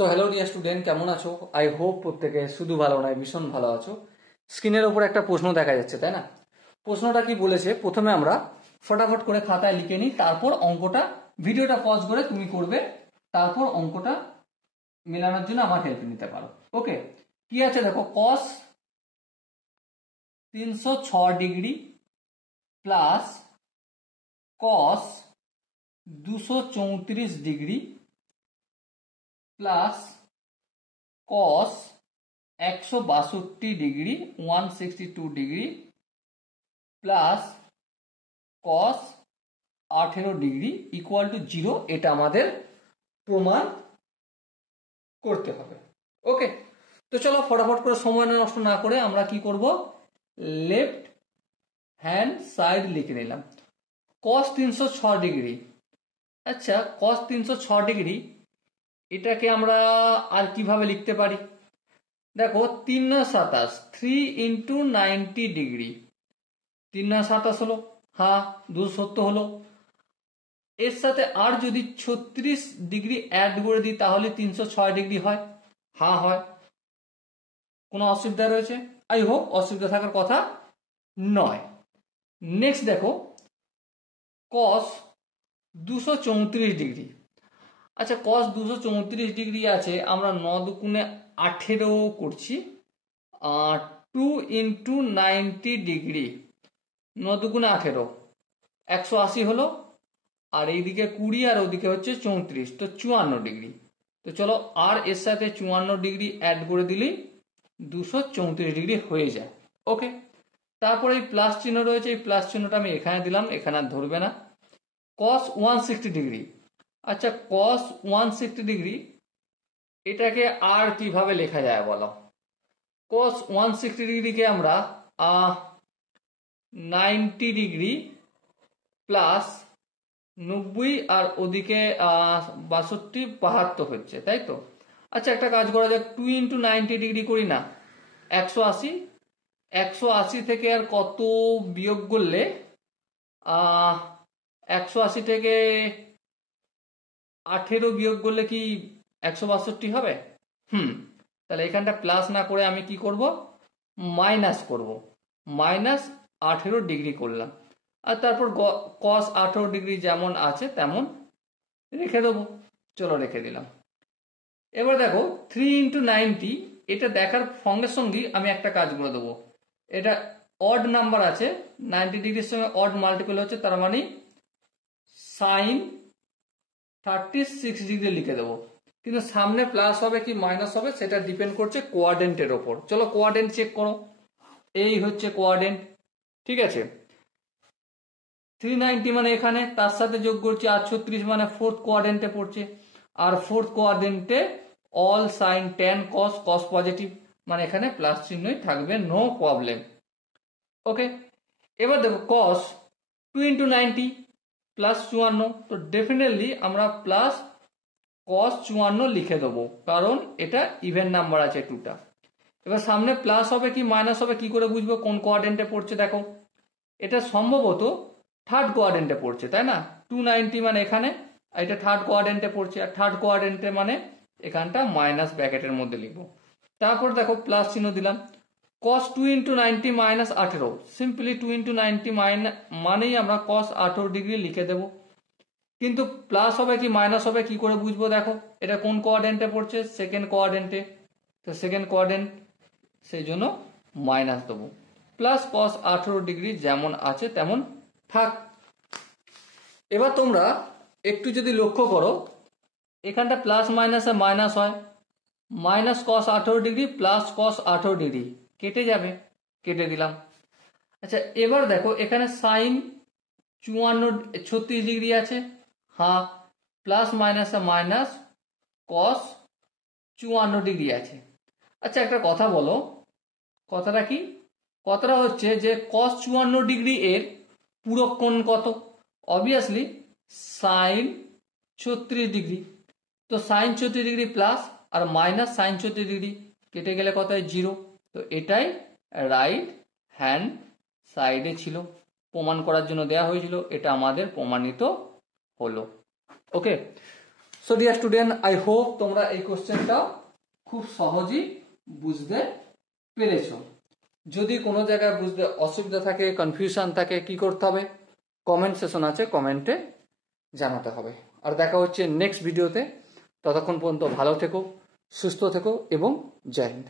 So hello dear student, কেমন আছো? I hope প্রত্যেকে শুধু ভালো নয় ভীষণ ভালো আছো। স্ক্রিনের ওপর একটা প্রশ্ন দেখা যাচ্ছে, তাই না? প্রশ্নটা কি বলেছে প্রথমে আমরা ফটাফট করে খাতায় লিখে নিই, তারপর অঙ্কটা ভিডিওটা পজ করে তুমি করবে, তারপর অঙ্কটা মেলানোর জন্য আমার হেল্প নিতে পারো। ওকে, কি আছে দেখো, কস 306 degree plus cos 234 degree plus cos 162 degree 162 degree plus cos 18 degree equal to 0, এটা আমাদের প্রমাণ করতে হবে। ওকে, তো চলো ফটাফট করে সময় নষ্ট না করে আমরা কি করব, লেফট হ্যান্ড সাইড লিখে নিলাম। কস 306 ডিগ্রি, আচ্ছা কস 306 ডিগ্রি এটাকে আমরা আর কিভাবে লিখতে পারি? দেখো 3 9 27, 3 ইন্টু 90 ডিগ্রি, 3 9 27 হলো, হ্যাঁ 270 হলো। এর সাথে আর যদি 36 ডিগ্রি অ্যাড করে দিই তাহলে 306 ডিগ্রি হয়, হ্যাঁ হয়। কোনো অসুবিধা রয়েছে? আই হোপ অসুবিধা থাকার কথা নয়। নেক্সট দেখো কস 234 ডিগ্রি, আচ্ছা কস 234 ডিগ্রি আছে, আমরা 9 দুগুণে 18 করছি, 2 ইন্টু 90 ডিগ্রি, 9 দুগুণে 18, 180 হলো, আর এইদিকে 20 আর ওদিকে হচ্ছে 34, তো 54 ডিগ্রি। তো চলো আর এর সাথে 54 ডিগ্রি অ্যাড করে দিলেই 234 ডিগ্রি হয়ে যায়। ওকে, তারপরে এই প্লাস চিহ্ন রয়েছে, এই প্লাস চিহ্নটা আমি এখানে দিলাম, এখানে আর ধরবে না। কস 160 ডিগ্রি, আচ্ছা কস 160 ডিগ্রি এটাকে আর কিভাবে লেখা যায় বলো? কস 160 ডিগ্রিকে আমরা 90 ডিগ্রি প্লাস 90 আর ওদিকে 62 72 হচ্ছে, তাই তো? আচ্ছা একটা কাজ করা যাক, 2 ইন্টু 90 ডিগ্রি করি না, 180, 180 থেকে আর কত বিয়োগ করলে 180 থেকে 18 বিয়োগ করলে কি 162 হবে? তাহলে এখানটা প্লাস না করে আমি কি করব, মাইনাস করব, মাইনাস 18 ডিগ্রি করলাম, আর তারপর কস 18 ডিগ্রি যেমন আছে তেমন রেখে দেবো। চলো রেখে দিলাম। এবার দেখো 3 ইন্টু 90, এটা দেখার সঙ্গে সঙ্গেই আমি একটা কাজ করে দেবো, এটা অড নাম্বার আছে, 90 ডিগ্রির সঙ্গে অড মাল্টিপল হচ্ছে, তার মানে সাইন 36 ডিগ্রি লিখে দেবো। কিন্তু সামনে প্লাস হবে কি মাইনাস হবে সেটা ডিপেন্ড করছে কোয়াড্রেন্টের ওপর। চলো কোয়াড্রেন্ট চেক করো, এই হচ্ছে কোয়াড্রেন্ট, ঠিক আছে? 390 মানে এখানে, তার সাথে যোগ করছি 836 মানে ফোর্থ কোয়াড্রেন্টে পড়ছে, আর ফোর্থ কোয়াড্রেন্টে অল সাইন টেন কস, কস পজিটিভ মানে এখানে প্লাস চিহ্নই থাকবে, নো প্রবলেম। ওকে, এবার দেখো কস 2 ইন্টু 90 প্লাস 54, তো ডেফিনেটলি আমরা প্লাস কস 54 লিখে দেবো, কারণ এটা ইভেন নাম্বার আছে 2টা। এবার সামনে প্লাস হবে কি মাইনাস হবে কি করে বুঝবো কোন কোয়াড্রেন্টে পড়ছে? দেখো এটা সম্ভবত থার্ড কোয়াড্রেন্টে পড়ছে, তাই না? 290 মানে এখানে, এটা থার্ড কোয়াড্রেন্টে পড়ছে, আর থার্ড কোয়াড্রেন্টে মানে এখানটা মাইনাস ব্র্যাকেটের মধ্যে লিখবো। তারপর দেখো প্লাস চিহ্ন দিলাম, cos 2 into 90 minus 18, simply 2 into 90 মানেই আমরা cos 18 ডিগ্রি লিখে দেব। কিন্তু প্লাস হবে কি মাইনাস হবে কি করে বুঝবো? দেখো এটা কোন কোয়াড্রেন্টে পড়ছে, সেকেন্ড কোয়াড্রেন্টে, তো সেকেন্ড কোয়াড্রেন্ট সেই জন্য মাইনাস দেবো, প্লাস cos 18 ডিগ্রি যেমন আছে তেমন থাক। এবার তোমরা একটু যদি লক্ষ্য করো, এখানটা প্লাস মাইনাসে মাইনাস হয়, minus cos 18 degree plus cos 18 degree কেটে যাবে, কেটে দিলাম। আচ্ছা এবার দেখো এখানে সাইন 36 ডিগ্রি আছে, হ্যাঁ প্লাস মাইনাসে মাইনাস cos 54 ডিগ্রি আছে। আচ্ছা একটা কথা বলো, কথাটা কি? কথাটা হচ্ছে যে cos 54 ডিগ্রি এর পূরক কোণ কত? অবভিয়াসলি সাইন 36 ডিগ্রি, তো সাইন 36 ডিগ্রি প্লাস আর মাইনাস সাইন 36 ডিগ্রি কেটে গেলে কত হয়? 0। তো এটাই রাইট হ্যান্ড সাইডে ছিল, প্রমাণ করার জন্য দেয়া হয়েছিল, এটা আমাদের প্রমাণিত হলো। Okay, so dear student, I hope তোমরা এই কোশ্চেনটা খুব সহজেই বুঝতে পেরেছো। যদি কোনো জায়গায় বুঝতে অসুবিধা থাকে, কনফিউশন থাকে, কি করতে হবে? কমেন্ট সেশন আছে, কমেন্টে জানাতে হবে। আর দেখা হচ্ছে নেক্সট ভিডিওতে। ততক্ষণ পর্যন্ত ভালো থেকো, সুস্থ থেকো এবং জয় হিন্দ।